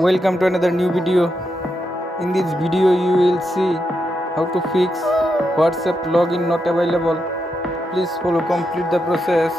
Welcome to another new video. In this video you will see how to fix WhatsApp login not available. Please follow complete the process.